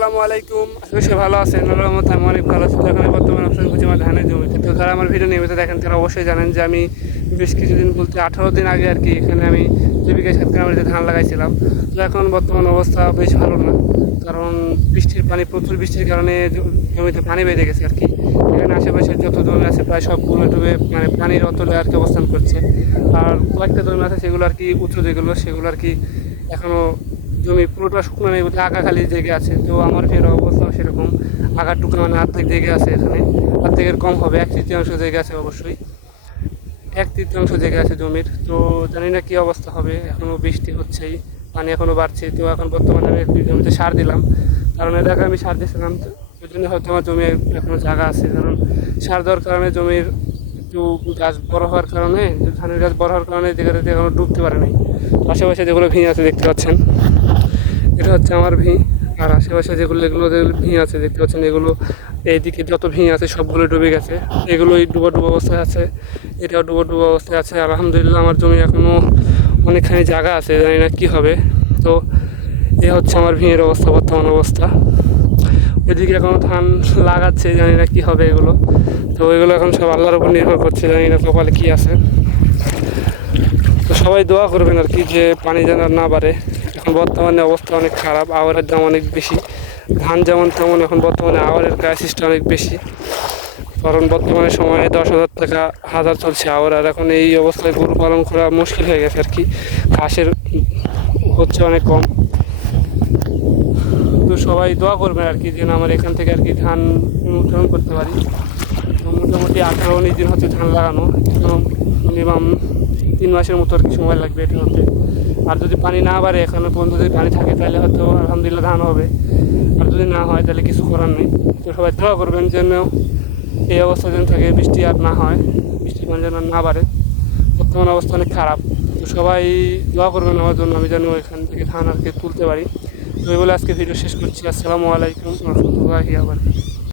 আসসালামু আলাইকুম। আসলে সে ভালো আছেন, আল্লাহর রহমতে আমি অনেক ভালো আছি। তো এখন বর্তমানে অবস্থান করছি আমার ধানের জমিতে। তো যারা আমার ভিডিও নিয়মিত দেখেন তারা অবশ্যই জানেন যে আমি বেশ কিছুদিন বলতে 18 দিন আগে আর কি এখানে আমি 2 বিঘা 7 কাঠার ধান লাগাইছিলাম। তো এখন বর্তমান অবস্থা বেশ ভালো না, কারণ বৃষ্টির পানি, প্রচুর বৃষ্টির কারণে জমিতে পানি বেঁধে গেছে আর কি। এখানে আশেপাশে যত জমি আছে প্রায় সবগুলো ডুবে মানে পানির অতলে আর কি অবস্থান করছে। আর কয়েকটা জমি আছে সেগুলো আর কি উঁচু, যেগুলো সেগুলো আর কি এখনও জমি পুরোটা শুকনো নেই বলতে আগা খালি জেগে আছে। তো আমার ফের অবস্থা সেরকম, আগার টুকু মানে অর্ধেক জেগে আছে, এখানে অর্ধেকের কম হবে, 1/3 জেগে আছে, অবশ্যই 1/3 জেগে আছে জমির। তো জানি না কী অবস্থা হবে, এখনও বৃষ্টি হচ্ছেই, পানি এখনও বাড়ছে। তো এখন বর্তমানে আমি একটু জমিতে সার দিলাম, কারণ এর আগে আমি সার দিয়েছিলাম, তো ওই জন্য হয়তো আমার জমি এখনও জায়গা আছে, কারণ সার দেওয়ার কারণে জমির একটু গাছ বড় হওয়ার কারণে, ধানের গাছ বড় হওয়ার কারণে যেখানে এখনও ডুবতে পারে নাই। আশেপাশে যেগুলো ভিঁ আছে দেখতে পাচ্ছেন, এটা হচ্ছে আমার ভিঁ। আর আশেপাশে যেগুলো ভিঁ আছে দেখতে পাচ্ছেন, এগুলো এইদিকে যত ভিঁ আছে সবগুলো ডুবে গেছে, এগুলোই ডুবো ডুবো অবস্থায় আছে, এটাও ডুবো ডুবো অবস্থায় আছে। আলহামদুলিল্লাহ আমার জমি এখনও অনেকখানি জায়গা আছে, জানি না কী হবে। তো এ হচ্ছে আমার ভিঁয়ের অবস্থা, বর্তমান অবস্থা। ওইদিকে এখনও ধান লাগাচ্ছে, জানি না কী হবে এগুলো। তো এগুলো এখন সব আল্লাহর উপর নির্ভর করছে, জানি না কপালে কী আছে। তো সবাই দোয়া করবেন আর কি, যে পানি যেন না বাড়ে। এখন বর্তমানে অবস্থা অনেক খারাপ, আওয়ারের দাম অনেক বেশি, ধান যেমন তেমন এখন বর্তমানে আওয়ারের ক্রাইসিসটা অনেক বেশি, কারণ বর্তমানে সময়ে 10,000 টাকা হাজার চলছে আওয়ার। আর এখন এই অবস্থায় গরু পালন করা মুশকিল হয়ে গেছে আর কি, ঘাসের হচ্ছে অনেক কম। তো সবাই দোয়া করবেন আর কি, যেন আমার এখান থেকে আর কি ধান উৎপাদন করতে পারি। তো মোটামুটি 18-19 দিন হচ্ছে ধান লাগানো, এখনো মিনিমাম 3 মাসের মতো আর কি সময় লাগবে এটা হতে। আর যদি পানি না বাড়ে, এখনো পর্যন্ত যদি পানি থাকে তাহলে হয়তো আলহামদুলিল্লাহ ধান হবে, আর যদি না হয় তাহলে কিছু করার নেই। তো সবাই দোয়া করবেন যেন এই অবস্থা যেন থাকে, বৃষ্টি আর না হয়, বৃষ্টির পানি যেন না বাড়ে। বর্তমান অবস্থা অনেক খারাপ। তো সবাই দোয়া করবেন আমার জন্য, আমি যেন এখান থেকে ধান আর কি তুলতে পারি। তো এই বলে আজকে ভিডিও শেষ করছি। আসসালামু আলাইকুম রহমতুল্লাহি ওয়া বারাকাতুহু।